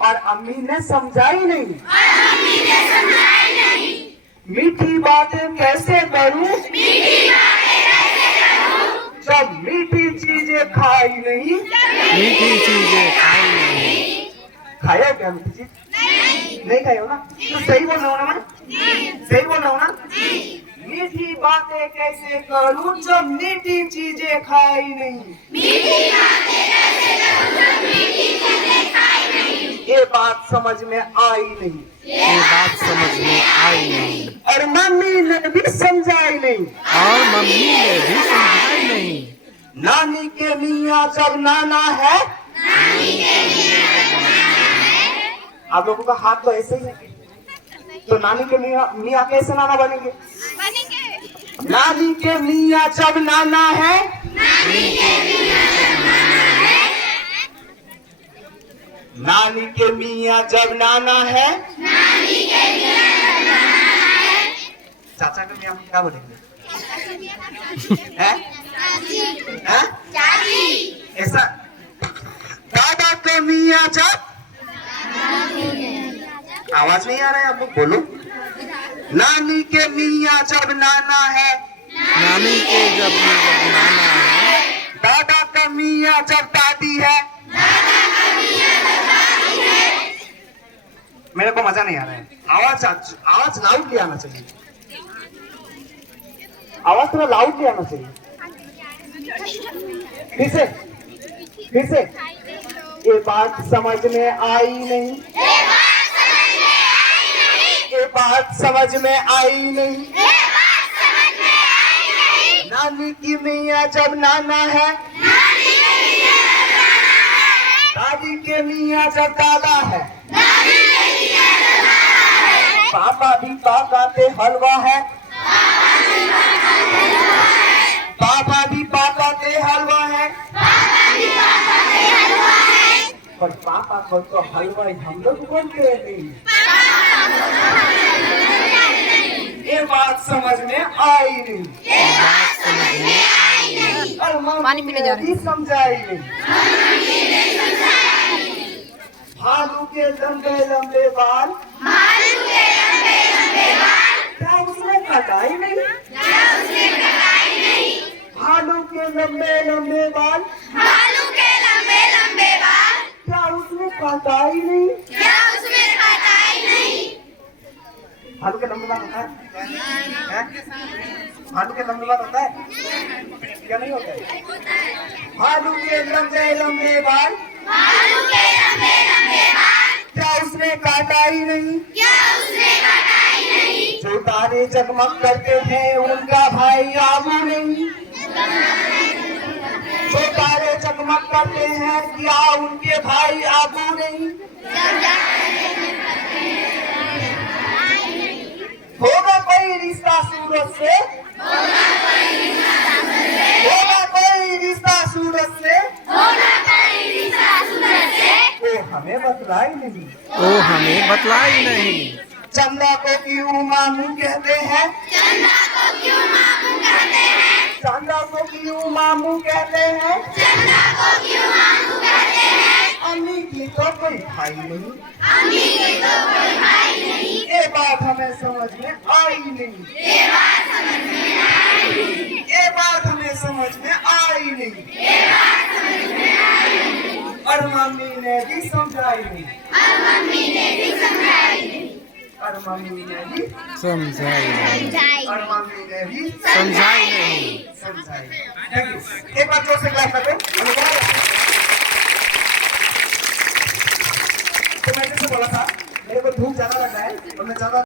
और अम्मी ने समझाई नहीं। मीठी बातें कैसे करूं जब मीठी चीजें खाई नहीं। मीठी चीजें खाई नहीं। खाया क्या मीठी चीज? नहीं खाए हो ना, तो सही बोल रहा हूँ ना मैं? सही बोल रहा हूँ ना? मीठी बातें कैसे करूं जब मीठी चीजें खाई नहीं। ये बात समझ में आई नहीं। ये बात समझ में आई नहीं। और मम्मी ने भी समझाई नहीं। और मम्मी ने भी समझाई नहीं। नानी के मियाँ जब नाना है। आप लोगों का हाथ तो ऐसे ही है, तो नानी के मियाँ कैसे नाना बनेंगे? नानी के मियाँ जब नाना है। नानी के मियाँ जब नाना है। चाचा के मियाँ क्या बोलेंगे? हैं? ऐसा। दादा के मियाँ जब, आवाज नहीं आ रहा है आप लोग, बोलो। नानी के मियाँ जब नाना है। नानी के जब नाना है। दादा का मियाँ जब दादी है। मेरे को मजा नहीं आ रहा है। आवाज लाउडली आना चाहिए। आवाज थोड़ा लाउडली आना चाहिए। फिर से ये बात समझ में आई नहीं। ये बात समझ में आई नहीं। नानी की मियाँ जब नाना है। दादी के मियाँ जब दादा है। पापा भी पकाते हलवा है। पापा भी पकाते हलवा है। पर पापा को तो हलवा हम लोग बनते नहीं। ये बात समझ में आई नहीं। और मम्मी ने भी समझाई नहीं। भालू के लंबे लंबे बाल। क्या उसने कटाई नहीं? भालू के लंबे लंबे बाल। क्या उसने कटाई नहीं? भालू के लंबे बाल होता है? भालू के लंबे बाल होता है क्या? नहीं होता है। भालू के लंबे लंबे बाल। क्या उसने काटा ही नहीं? जो तारे जगमग करते हैं उनका भाई आबू नहीं। जो तारे जगमग करते हैं क्या उनके भाई आबू नहीं? होगा कोई रिश्ता सूरज से। होगा कोई रिश्ता सूरज से। वो हमें बतलाई नहीं। वो हमें बतलाई नहीं। चंदा को क्यों मामू कहते हैं? चंदा को क्यों मामू कहते हैं? अम्मी की तो कोई भाई नहीं। ये बात हमें समझ में आई नहीं। ये बात हमें समझ में आई नहीं। और मम्मी ने भी समझाई नहीं। और मम्मी ने भी समझाई और मम्मी ने भी समझाई नहीं। और मम्मी ने भी समझाई नहीं। समझाई। Thank you. एक बार जोर से क्लास करो। तो मैं जैसे बोला था, मेरे को धूप ज्यादा लग रहा है और मैं ज्यादा